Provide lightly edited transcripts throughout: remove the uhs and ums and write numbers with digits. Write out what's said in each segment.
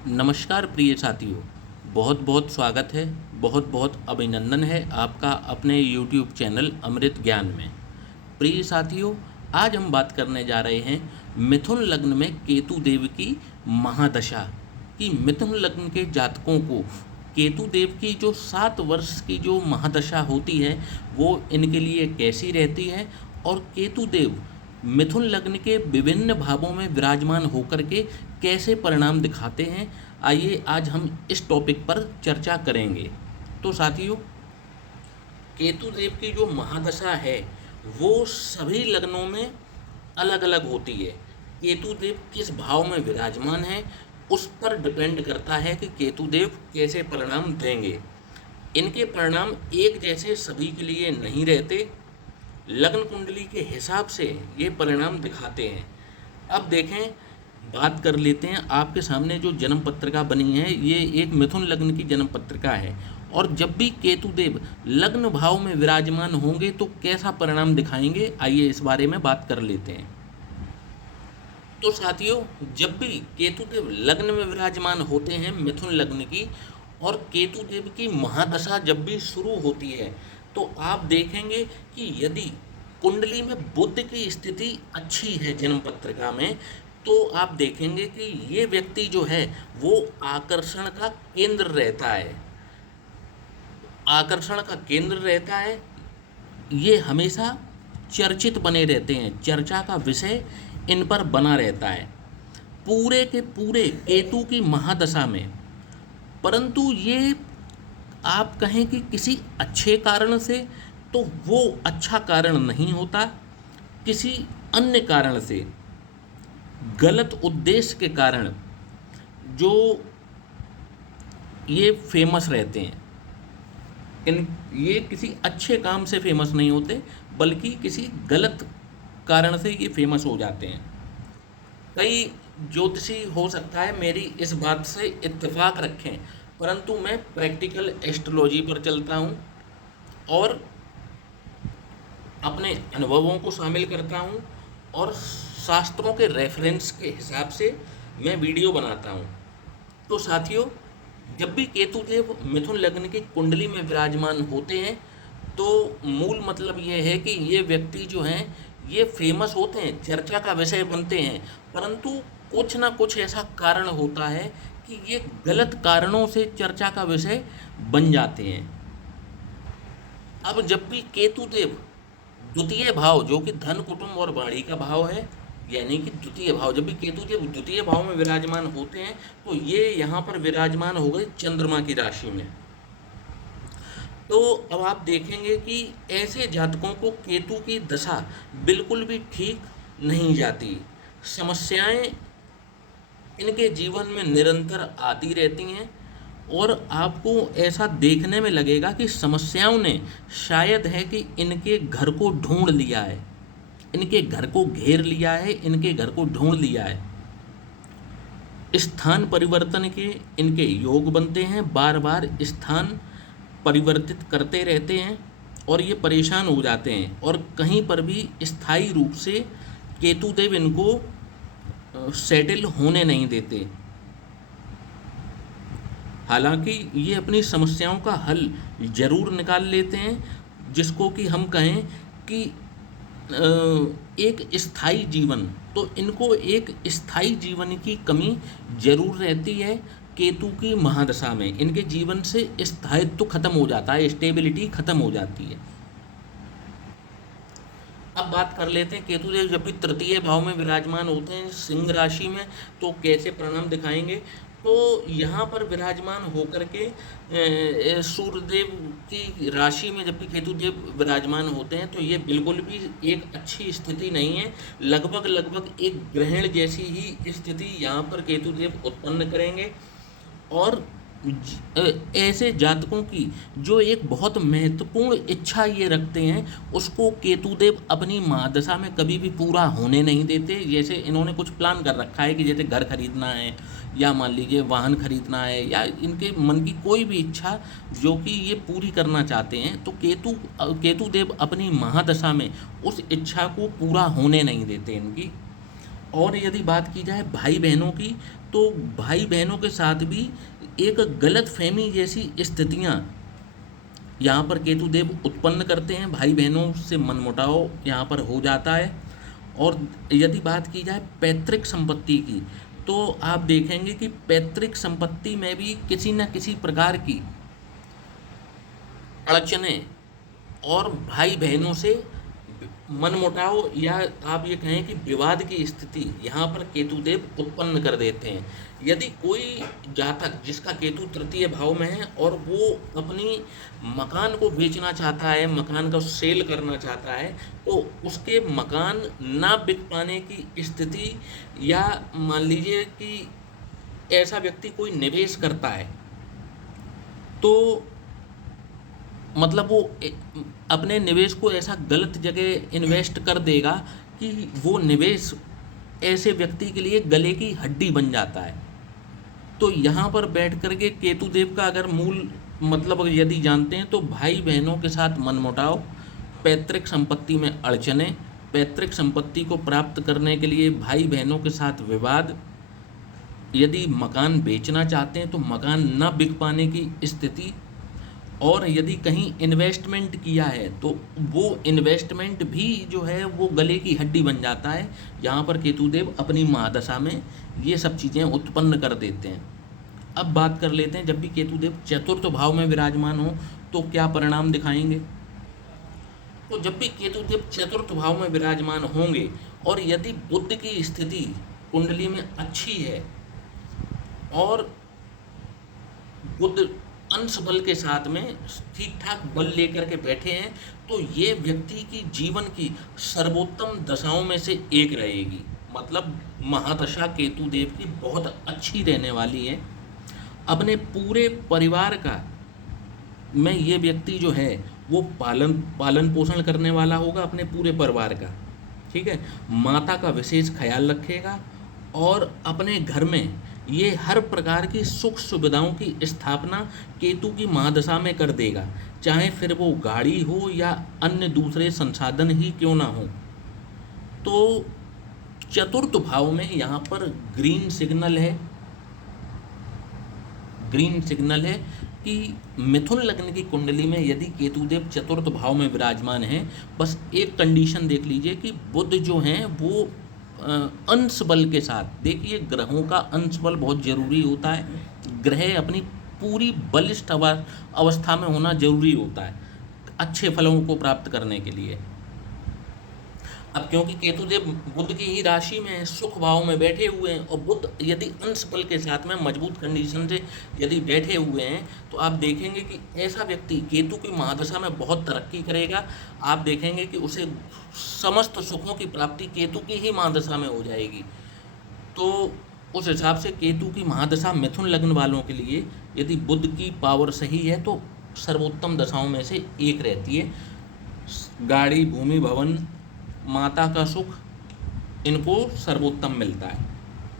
नमस्कार प्रिय साथियों, बहुत बहुत स्वागत है। बहुत बहुत अभिनंदन है आपका अपने YouTube चैनल अमृत ज्ञान में। प्रिय साथियों, आज हम बात करने जा रहे हैं मिथुन लग्न में केतु देव की महादशा कि मिथुन लग्न के जातकों को केतु देव की जो 7 वर्ष की जो महादशा होती है वो इनके लिए कैसी रहती है, और केतु देव मिथुन लग्न के विभिन्न भावों में विराजमान होकर के कैसे परिणाम दिखाते हैं। आइए आज हम इस टॉपिक पर चर्चा करेंगे। तो साथियों, केतु देव की जो महादशा है वो सभी लग्नों में अलग अलग होती है। केतु देव किस भाव में विराजमान है उस पर डिपेंड करता है कि केतु देव कैसे परिणाम देंगे। इनके परिणाम एक जैसे सभी के लिए नहीं रहते, लग्न कुंडली के हिसाब से ये परिणाम दिखाते हैं। अब देखें, बात कर लेते हैं। आपके सामने जो जन्म पत्रिका बनी है ये एक मिथुन लग्न की जन्म पत्रिका है, और जब भी केतु देव लग्न भाव में विराजमान होंगे तो कैसा परिणाम दिखाएंगे, आइए इस बारे में बात कर लेते हैं। तो साथियों, जब भी केतु देव लग्न में विराजमान होते हैं मिथुन लग्न की, और केतु देव की महादशा जब भी शुरू होती है, तो आप देखेंगे कि यदि कुंडली में बुध की स्थिति अच्छी है जन्म पत्रिका में, तो आप देखेंगे कि ये व्यक्ति जो है वो आकर्षण का केंद्र रहता है। आकर्षण का केंद्र रहता है, ये हमेशा चर्चित बने रहते हैं, चर्चा का विषय इन पर बना रहता है पूरे के पूरे केतु की महादशा में। परंतु ये आप कहें कि किसी अच्छे कारण से, तो वो अच्छा कारण नहीं होता। किसी अन्य कारण से, गलत उद्देश्य के कारण जो ये फेमस रहते हैं, इन ये किसी अच्छे काम से फेमस नहीं होते, बल्कि किसी गलत कारण से ये फेमस हो जाते हैं। कई ज्योतिषी हो सकता है मेरी इस बात से इत्तेफाक रखें, परंतु मैं प्रैक्टिकल एस्ट्रोलॉजी पर चलता हूँ और अपने अनुभवों को शामिल करता हूँ, और शास्त्रों के रेफरेंस के हिसाब से मैं वीडियो बनाता हूँ। तो साथियों, जब भी केतु देव मिथुन लग्न की कुंडली में विराजमान होते हैं तो मूल मतलब ये है कि ये व्यक्ति जो हैं ये फेमस होते हैं, चर्चा का विषय बनते हैं, परंतु कुछ ना कुछ ऐसा कारण होता है कि ये गलत कारणों से चर्चा का विषय बन जाते हैं। अब जब भी केतु देव द्वितीय भाव, जो कि धन कुटुंब और वाणी का भाव है, यानी कि द्वितीय भाव, जब भी केतु देव द्वितीय भाव में विराजमान होते हैं तो ये यहाँ पर विराजमान हो गए चंद्रमा की राशि में। तो अब आप देखेंगे कि ऐसे जातकों को केतु की दशा बिल्कुल भी ठीक नहीं जाती। समस्याएं इनके जीवन में निरंतर आती रहती हैं, और आपको ऐसा देखने में लगेगा कि समस्याओं ने शायद है कि इनके घर को ढूंढ लिया है, इनके घर को घेर लिया है, इनके घर को ढूंढ लिया है। स्थान परिवर्तन के इनके योग बनते हैं, बार बार स्थान परिवर्तित करते रहते हैं, और ये परेशान हो जाते हैं, और कहीं पर भी स्थायी रूप से केतु देव इनको सेटल होने नहीं देते। हालांकि ये अपनी समस्याओं का हल जरूर निकाल लेते हैं, जिसको कि हम कहें कि एक स्थायी जीवन, तो इनको एक स्थायी जीवन की कमी जरूर रहती है। केतु की महादशा में इनके जीवन से स्थायित्व खत्म हो जाता है, स्टेबिलिटी खत्म हो जाती है। अब बात कर लेते हैं, केतु देव जब भी तृतीय भाव में विराजमान होते हैं सिंह राशि में, तो कैसे परिणाम दिखाएंगे। तो यहाँ पर विराजमान होकर के सूर्यदेव की राशि में जब भी केतु देव विराजमान होते हैं तो ये बिल्कुल भी एक अच्छी स्थिति नहीं है। लगभग लगभग एक ग्रहण जैसी ही स्थिति यहाँ पर केतु देव उत्पन्न करेंगे, और ऐसे जातकों की जो एक बहुत महत्वपूर्ण इच्छा ये रखते हैं उसको केतुदेव अपनी महादशा में कभी भी पूरा होने नहीं देते। जैसे इन्होंने कुछ प्लान कर रखा है कि जैसे घर खरीदना है, या मान लीजिए वाहन खरीदना है, या इनके मन की कोई भी इच्छा जो कि ये पूरी करना चाहते हैं, तो केतुदेव अपनी महादशा में उस इच्छा को पूरा होने नहीं देते इनकी। और यदि बात की जाए भाई बहनों की, तो भाई बहनों के साथ भी एक गलत फहमी जैसी स्थितियाँ यहाँ पर केतुदेव उत्पन्न करते हैं, भाई बहनों से मनमुटाव यहाँ पर हो जाता है। और यदि बात की जाए पैतृक संपत्ति की, तो आप देखेंगे कि पैतृक संपत्ति में भी किसी न किसी प्रकार की अड़चनें और भाई बहनों से मनमुटाव या आप ये कहें कि विवाद की स्थिति यहाँ पर केतुदेव उत्पन्न कर देते हैं। यदि कोई जातक जिसका केतु तृतीय भाव में है और वो अपनी मकान को बेचना चाहता है, मकान का सेल करना चाहता है, तो उसके मकान ना बिक पाने की स्थिति, या मान लीजिए कि ऐसा व्यक्ति कोई निवेश करता है तो मतलब वो अपने निवेश को ऐसा गलत जगह इन्वेस्ट कर देगा कि वो निवेश ऐसे व्यक्ति के लिए गले की हड्डी बन जाता है। तो यहाँ पर बैठ कर के केतुदेव का अगर मूल मतलब यदि जानते हैं तो भाई बहनों के साथ मनमुटाव, पैतृक संपत्ति में अड़चनें, पैतृक संपत्ति को प्राप्त करने के लिए भाई बहनों के साथ विवाद, यदि मकान बेचना चाहते हैं तो मकान न बिक पाने की स्थिति, और यदि कहीं इन्वेस्टमेंट किया है तो वो इन्वेस्टमेंट भी जो है वो गले की हड्डी बन जाता है। यहाँ पर केतुदेव अपनी महादशा में ये सब चीज़ें उत्पन्न कर देते हैं। अब बात कर लेते हैं, जब भी केतुदेव चतुर्थ भाव में विराजमान हो तो क्या परिणाम दिखाएंगे। तो जब भी केतुदेव चतुर्थ भाव में विराजमान होंगे और यदि बुध की स्थिति कुंडली में अच्छी है और बुध अंश बल के साथ में ठीक ठाक बल लेकर के बैठे हैं, तो ये व्यक्ति की जीवन की सर्वोत्तम दशाओं में से एक रहेगी। मतलब महादशा केतुदेव की बहुत अच्छी रहने वाली है। अपने पूरे परिवार का में ये व्यक्ति जो है वो पालन पोषण करने वाला होगा अपने पूरे परिवार का, ठीक है। माता का विशेष ख्याल रखेगा और अपने घर में ये हर प्रकार की सुख सुविधाओं की स्थापना केतु की महादशा में कर देगा, चाहे फिर वो गाड़ी हो या अन्य दूसरे संसाधन ही क्यों ना हो। तो चतुर्थ भाव में यहाँ पर ग्रीन सिग्नल है कि मिथुन लग्न की कुंडली में यदि केतुदेव चतुर्थ भाव में विराजमान है, बस एक कंडीशन देख लीजिए कि बुध जो हैं वो अंश बल के साथ, देखिए ग्रहों का अंश बल बहुत जरूरी होता है। ग्रह अपनी पूरी बलिष्ठ अवस्था में होना जरूरी होता है अच्छे फलों को प्राप्त करने के लिए। अब क्योंकि केतुदेव बुध की ही राशि में सुख भाव में बैठे हुए हैं और बुध यदि अंश बल के साथ में मजबूत कंडीशन से यदि बैठे हुए हैं, तो आप देखेंगे कि ऐसा व्यक्ति केतु की महादशा में बहुत तरक्की करेगा। आप देखेंगे कि उसे समस्त सुखों की प्राप्ति केतु की ही महादशा में हो जाएगी। तो उस हिसाब से केतु की महादशा मिथुन लग्न वालों के लिए यदि बुध की पावर सही है तो सर्वोत्तम दशाओं में से एक रहती है। गाड़ी, भूमि, भवन, माता का सुख, इनको सर्वोत्तम मिलता है।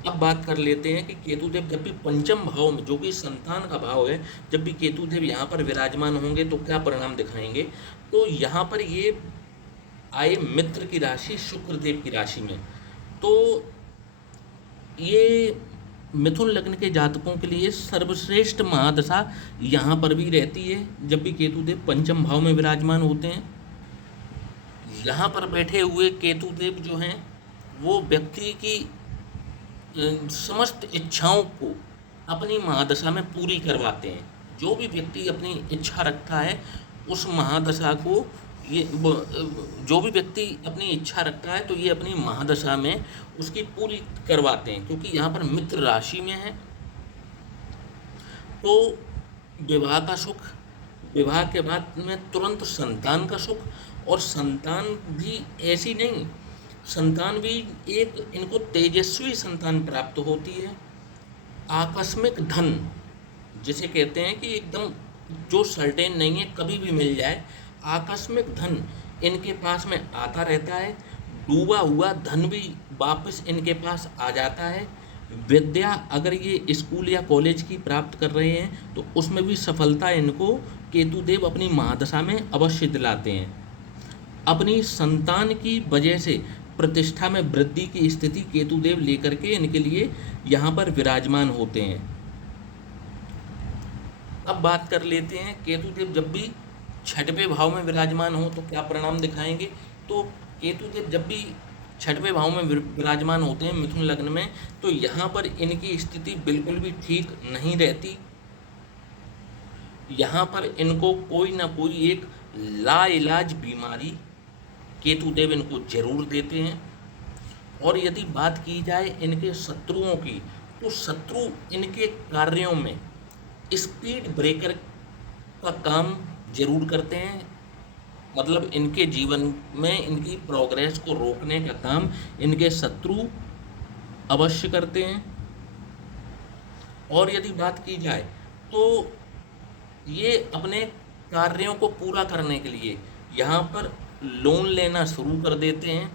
अब बात कर लेते हैं कि केतुदेव जब भी पंचम भाव में, जो कि संतान का भाव है, जब भी केतुदेव यहाँ पर विराजमान होंगे तो क्या परिणाम दिखाएंगे। तो यहाँ पर ये आए मित्र की राशि शुक्रदेव की राशि में, तो ये मिथुन लग्न के जातकों के लिए सर्वश्रेष्ठ महादशा यहाँ पर भी रहती है जब भी केतुदेव पंचम भाव में विराजमान होते हैं। यहाँ पर बैठे हुए केतुदेव जो हैं वो व्यक्ति की समस्त इच्छाओं को अपनी महादशा में पूरी करवाते हैं। जो भी व्यक्ति अपनी इच्छा रखता है उस महादशा को जो भी व्यक्ति अपनी इच्छा रखता है तो ये अपनी महादशा में उसकी पूरी करवाते हैं, क्योंकि यहाँ पर मित्र राशि में है। तो विवाह का सुख, विवाह के बाद में तुरंत संतान का सुख, और संतान भी ऐसी नहीं, संतान भी एक इनको तेजस्वी संतान प्राप्त होती है। आकस्मिक धन जिसे कहते हैं कि एकदम जो सर्टेन नहीं है, कभी भी मिल जाए, आकस्मिक धन इनके पास में आता रहता है। डूबा हुआ धन भी वापस इनके पास आ जाता है। विद्या अगर ये स्कूल या कॉलेज की प्राप्त कर रहे हैं तो उसमें भी सफलता इनको केतुदेव अपनी महादशा में अवश्य दिलाते हैं। अपनी संतान की वजह से प्रतिष्ठा में वृद्धि की स्थिति केतुदेव लेकर के इनके लिए यहाँ पर विराजमान होते हैं। अब बात कर लेते हैं केतुदेव जब भी छठवें भाव में विराजमान हो तो क्या परिणाम दिखाएंगे। तो केतुदेव जब भी छठवें भाव में विराजमान होते हैं मिथुन लग्न में, तो यहाँ पर इनकी स्थिति बिल्कुल भी ठीक नहीं रहती। यहाँ पर इनको कोई ना कोई एक लाइलाज बीमारी केतुदेव इनको जरूर देते हैं। और यदि बात की जाए इनके शत्रुओं की, तो शत्रु इनके कार्यों में स्पीड ब्रेकर का काम जरूर करते हैं। मतलब इनके जीवन में इनकी प्रोग्रेस को रोकने का काम इनके शत्रु अवश्य करते हैं। और यदि बात की जाए तो ये अपने कार्यों को पूरा करने के लिए यहाँ पर लोन लेना शुरू कर देते हैं,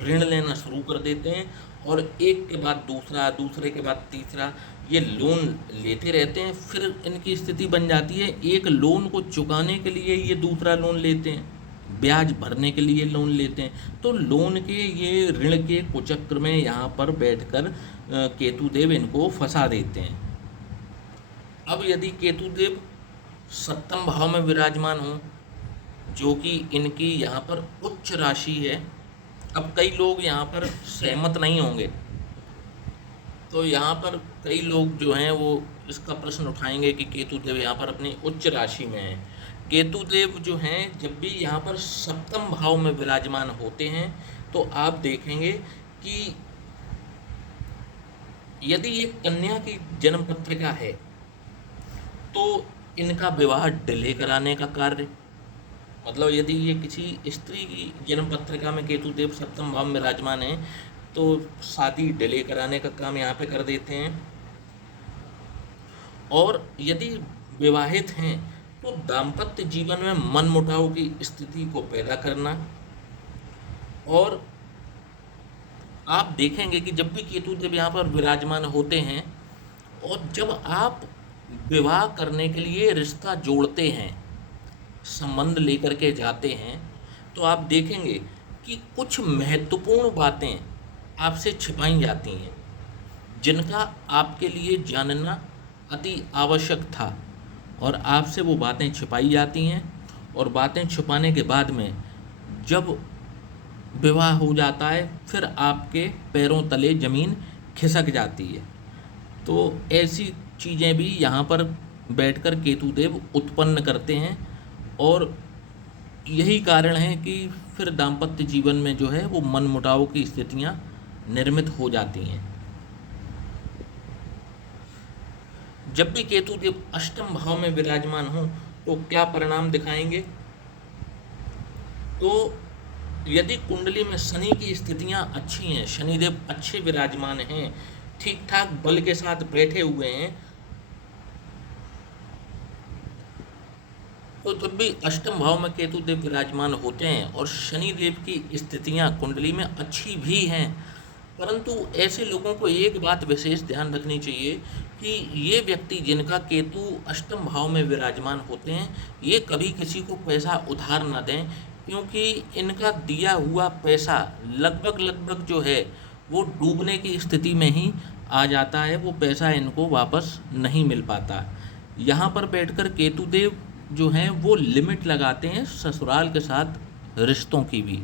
ऋण लेना शुरू कर देते हैं, और एक के बाद दूसरा, दूसरे के बाद तीसरा ये लोन लेते रहते हैं। फिर इनकी स्थिति बन जाती है एक लोन को चुकाने के लिए ये दूसरा लोन लेते हैं, ब्याज भरने के लिए लोन लेते हैं। तो लोन के ये ऋण के कुचक्र में यहाँ पर बैठकर केतुदेव इनको फंसा देते हैं। अब यदि केतुदेव सप्तम भाव में विराजमान हो, जो कि इनकी यहाँ पर उच्च राशि है। अब कई लोग यहाँ पर सहमत नहीं होंगे, तो यहाँ पर कई लोग जो हैं वो इसका प्रश्न उठाएंगे कि केतुदेव यहाँ पर अपनी उच्च राशि में है। केतुदेव जो हैं जब भी यहाँ पर सप्तम भाव में विराजमान होते हैं तो आप देखेंगे कि यदि ये कन्या की जन्म पत्रिका है तो इनका विवाह डिले कराने का कार्य, मतलब यदि ये किसी स्त्री की जन्म पत्रिका में केतुदेव सप्तम भाव में विराजमान है तो शादी डिले कराने का काम यहाँ पे कर देते हैं। और यदि विवाहित हैं तो दाम्पत्य जीवन में मनमुटाव की स्थिति को पैदा करना। और आप देखेंगे कि जब भी केतुदेव यहाँ पर विराजमान होते हैं और जब आप विवाह करने के लिए रिश्ता जोड़ते हैं, संबंध लेकर के जाते हैं, तो आप देखेंगे कि कुछ महत्वपूर्ण बातें आपसे छिपाई जाती हैं जिनका आपके लिए जानना अति आवश्यक था, और आपसे वो बातें छिपाई जाती हैं। और बातें छुपाने के बाद में जब विवाह हो जाता है फिर आपके पैरों तले ज़मीन खिसक जाती है। तो ऐसी चीज़ें भी यहाँ पर बैठकर केतुदेव उत्पन्न करते हैं, और यही कारण है कि फिर दाम्पत्य जीवन में जो है वो मनमुटाव की स्थितियाँ निर्मित हो जाती हैं। जब भी केतुदेव अष्टम भाव में विराजमान हो तो क्या परिणाम दिखाएंगे। तो यदि कुंडली में शनि की स्थितियां अच्छी हैं, शनिदेव अच्छे विराजमान हैं, ठीक ठाक बल के साथ बैठे हुए हैं, तो जब भी अष्टम भाव में केतुदेव विराजमान होते हैं और शनिदेव की स्थितियां कुंडली में अच्छी भी हैं, परंतु ऐसे लोगों को एक बात विशेष ध्यान रखनी चाहिए कि ये व्यक्ति जिनका केतु अष्टम भाव में विराजमान होते हैं ये कभी किसी को पैसा उधार ना दें, क्योंकि इनका दिया हुआ पैसा लगभग जो है वो डूबने की स्थिति में ही आ जाता है, वो पैसा इनको वापस नहीं मिल पाता। यहाँ पर बैठकर केतुदेव जो हैं वो लिमिट लगाते हैं ससुराल के साथ रिश्तों की भी।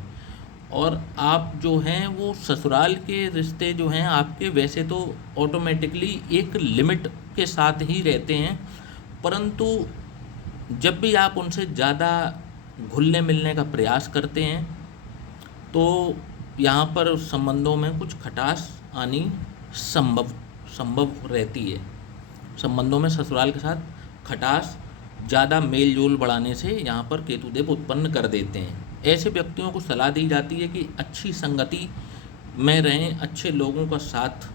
और आप जो हैं वो ससुराल के रिश्ते जो हैं आपके वैसे तो ऑटोमेटिकली एक लिमिट के साथ ही रहते हैं, परंतु जब भी आप उनसे ज़्यादा घुलने मिलने का प्रयास करते हैं तो यहाँ पर संबंधों में कुछ खटास आनी संभव रहती है। संबंधों में ससुराल के साथ खटास ज़्यादा मेल जोल बढ़ाने से यहाँ पर केतुदेव उत्पन्न कर देते हैं। ऐसे व्यक्तियों को सलाह दी जाती है कि अच्छी संगति में रहें, अच्छे लोगों का साथ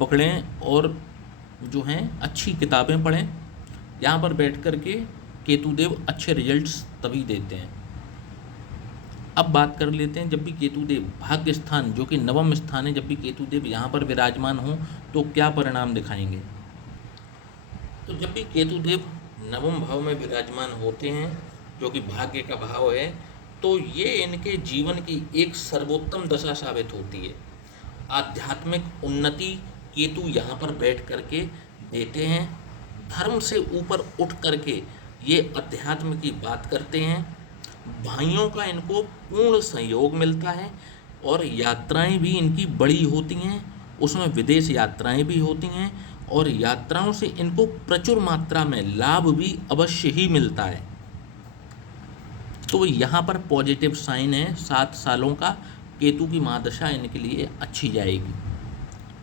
पकड़ें और जो हैं अच्छी किताबें पढ़ें। यहाँ पर बैठ कर के केतुदेव अच्छे रिजल्ट्स तभी देते हैं। अब बात कर लेते हैं जब भी केतुदेव भाग्य स्थान जो कि नवम स्थान है, जब भी केतुदेव यहाँ पर विराजमान हों तो क्या परिणाम दिखाएंगे। तो जब भी केतुदेव नवम भाव में विराजमान होते हैं जो कि भाग्य का भाव है, तो ये इनके जीवन की एक सर्वोत्तम दशा साबित होती है। आध्यात्मिक उन्नति केतु यहाँ पर बैठ करके देते हैं। धर्म से ऊपर उठ करके ये अध्यात्म की बात करते हैं। भाइयों का इनको पूर्ण सहयोग मिलता है और यात्राएं भी इनकी बड़ी होती हैं, उसमें विदेश यात्राएं भी होती हैं और यात्राओं से इनको प्रचुर मात्रा में लाभ भी अवश्य ही मिलता है। तो यहाँ पर पॉजिटिव साइन है 7 सालों का, केतु की महादशा इनके लिए अच्छी जाएगी।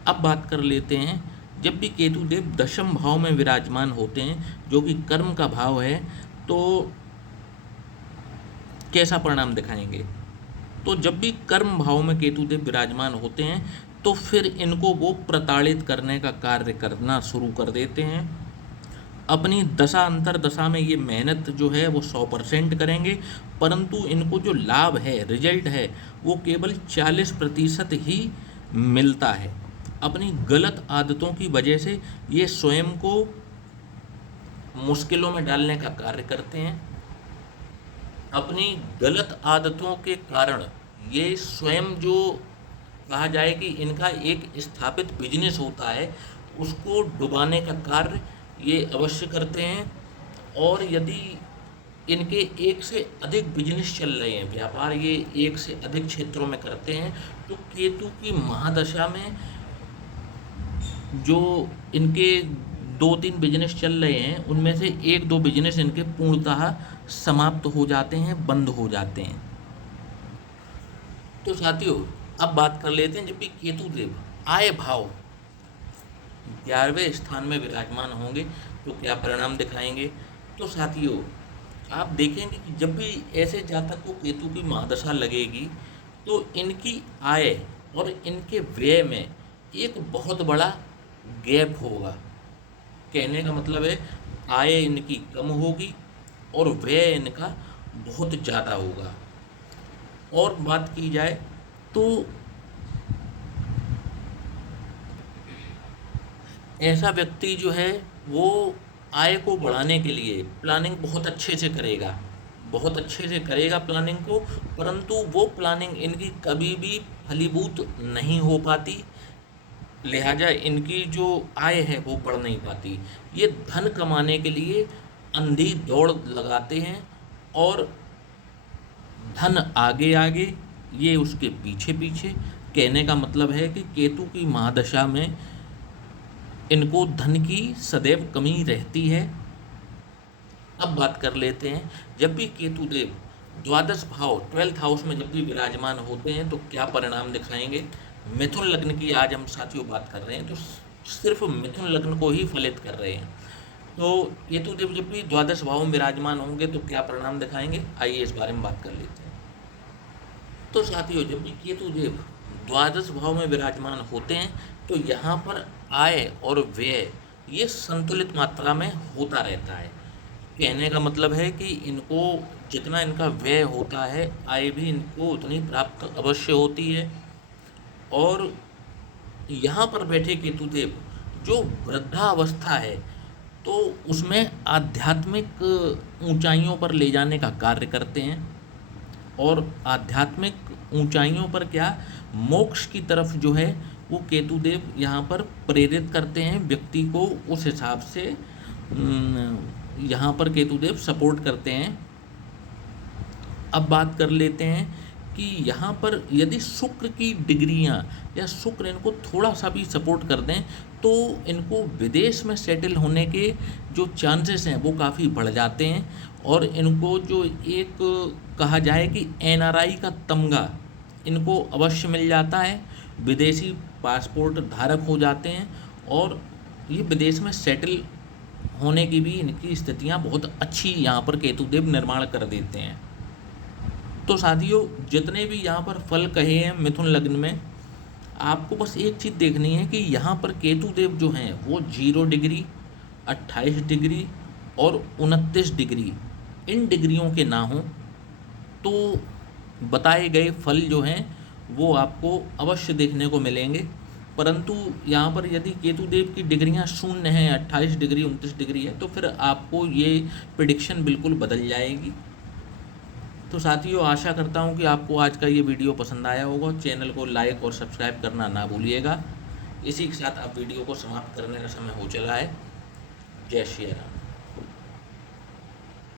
अब बात कर लेते हैं, जब भी केतु देव दशम भाव में विराजमान होते हैं जो कि कर्म का भाव है, तो कैसा परिणाम दिखाएंगे। तो जब भी कर्म भाव में केतु देव विराजमान होते हैं तो फिर इनको वो प्रताड़ित करने का कार्य करना शुरू कर देते हैं। अपनी दशा अंतर दशा में ये मेहनत जो है वो 100% करेंगे, परंतु इनको जो लाभ है, रिजल्ट है, वो केवल 40% ही मिलता है। अपनी गलत आदतों की वजह से ये स्वयं को मुश्किलों में डालने का कार्य करते हैं। अपनी गलत आदतों के कारण ये स्वयं, जो कहा जाए कि इनका एक स्थापित बिजनेस होता है, उसको डुबाने का कार्य ये अवश्य करते हैं। और यदि इनके एक से अधिक बिजनेस चल रहे हैं, व्यापार ये एक से अधिक क्षेत्रों में करते हैं, तो केतु की महादशा में जो इनके 2-3 बिजनेस चल रहे हैं, उनमें से 1-2 बिजनेस इनके पूर्णतः समाप्त हो जाते हैं, बंद हो जाते हैं। तो साथियों, अब बात कर लेते हैं, जब भी केतु देव आय भाव 11वें स्थान में विराजमान होंगे तो क्या परिणाम दिखाएंगे। तो साथियों, आप देखेंगे कि जब भी ऐसे जातक को केतु की महादशा लगेगी तो इनकी आय और इनके व्यय में एक बहुत बड़ा गैप होगा। कहने का मतलब है, आय इनकी कम होगी और व्यय इनका बहुत ज़्यादा होगा। और बात की जाए तो ऐसा व्यक्ति जो है वो आय को बढ़ाने के लिए प्लानिंग बहुत अच्छे से करेगा, बहुत अच्छे से करेगा प्लानिंग को, परंतु वो प्लानिंग इनकी कभी भी फलीभूत नहीं हो पाती। लिहाजा इनकी जो आय है वो बढ़ नहीं पाती। ये धन कमाने के लिए अंधी दौड़ लगाते हैं और धन आगे आगे, ये उसके पीछे पीछे। कहने का मतलब है कि केतु की महादशा में इनको धन की सदैव कमी रहती है। अब बात कर लेते हैं, जब भी केतु देव द्वादश भाव 12th हाउस में जब भी विराजमान होते हैं तो क्या परिणाम दिखाएंगे। मिथुन लग्न की आज हम साथियों बात कर रहे हैं, तो सिर्फ मिथुन लग्न को ही फलित कर रहे हैं। तो केतु देव जब भी द्वादश भाव में विराजमान होंगे तो क्या परिणाम दिखाएंगे, आइए इस बारे में बात कर लेते हैं। तो साथियों, जब भी केतु देव द्वादश भाव में विराजमान होते हैं तो यहाँ पर आय और व्यय ये संतुलित मात्रा में होता रहता है। कहने का मतलब है कि इनको जितना इनका व्यय होता है, आय भी इनको उतनी प्राप्त अवश्य होती है। और यहाँ पर बैठे केतु देव जो वृद्धावस्था है तो उसमें आध्यात्मिक ऊंचाइयों पर ले जाने का कार्य करते हैं। और आध्यात्मिक ऊंचाइयों पर क्या, मोक्ष की तरफ जो है वो केतु देव यहाँ पर प्रेरित करते हैं व्यक्ति को। उस हिसाब से यहाँ पर केतु देव सपोर्ट करते हैं। अब बात कर लेते हैं कि यहाँ पर यदि शुक्र की डिग्रियाँ या शुक्र इनको थोड़ा सा भी सपोर्ट कर दें तो इनको विदेश में सेटल होने के जो चांसेस हैं वो काफ़ी बढ़ जाते हैं। और इनको जो एक कहा जाए कि NRI का तमगा इनको अवश्य मिल जाता है, विदेशी पासपोर्ट धारक हो जाते हैं और ये विदेश में सेटल होने की भी इनकी स्थितियाँ बहुत अच्छी यहाँ पर केतु देव निर्माण कर देते हैं। तो साथियों, जितने भी यहाँ पर फल कहे हैं मिथुन लग्न में, आपको बस एक चीज़ देखनी है कि यहाँ पर केतु देव जो हैं वो 0 डिग्री, 28 डिग्री और 29 डिग्री, इन डिग्रियों के ना हों तो बताए गए फल जो हैं वो आपको अवश्य देखने को मिलेंगे। परंतु यहाँ पर यदि केतु देव की डिग्रियाँ 0 हैं, 28 डिग्री, 29 डिग्री है, तो फिर आपको ये प्रेडिक्शन बिल्कुल बदल जाएगी। तो साथियों, आशा करता हूँ कि आपको आज का ये वीडियो पसंद आया होगा। चैनल को लाइक और सब्सक्राइब करना ना भूलिएगा। इसी के साथ अब वीडियो को समाप्त करने का समय हो चला है। जय श्री राम।